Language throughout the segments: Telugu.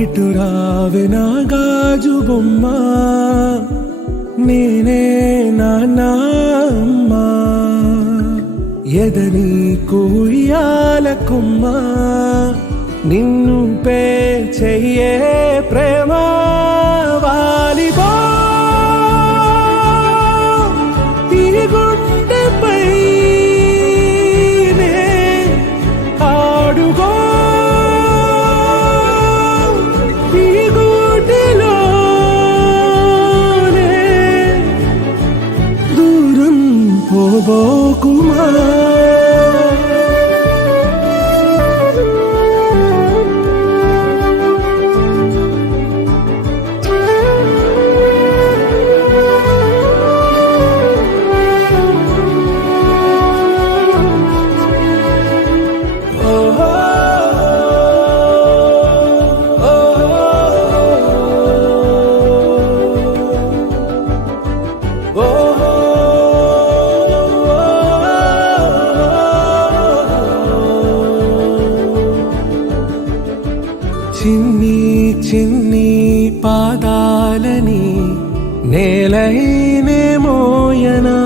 ఇటు రావే నా గాజు బొమ్మ, నేనే నాన్నమ్మ, ఎదని కుయ్యాల కొమ్మ, నిన్ను పే చెయ్యే ప్రేమ వాలిబా ఈ గుండెపై ఆడుగో ఈ గుడిలోనే దూరం పోబోకుమా. చిన్ని చిన్ని పాదాలని నేలైనే మోయనా,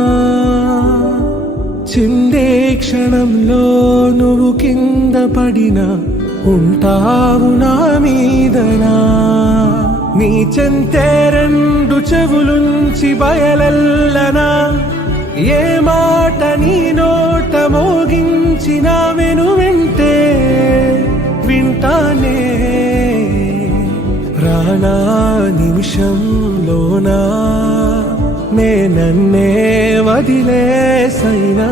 చిందే క్షణంలో నువ్వు కింద పడినా ఉంటావు నా మీదనా. నీ చెంతే రెండు చెవులుంచి బయలెల్లనా, ఏ మాట నీ నోట మోగించిన వెను వింటే వింటానే. ప్రాణా నిమిషంలోనా నే నన్నే వదిలేసైనా.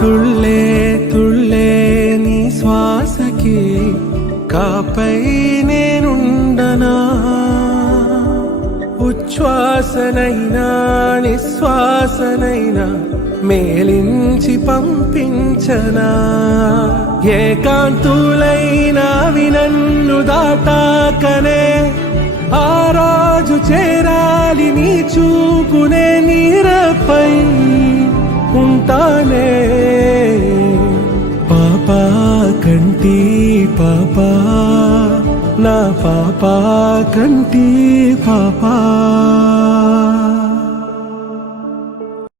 తుళ్ళే తుళ్ళే నీ శ్వాసకి కాపై నేనుండనా, ఉచ్ఛ్వాసనైనా నిశ్వాసనైనా మేలించి పంపించనా. ఏకాంతులైనా వినన్ను దాటాకనే ఆ రోజు చేరాలి నీ చూపునే నీరపై ఉంటానే. పాపా కంటి పాపా నా పాపా కంటి పాపా.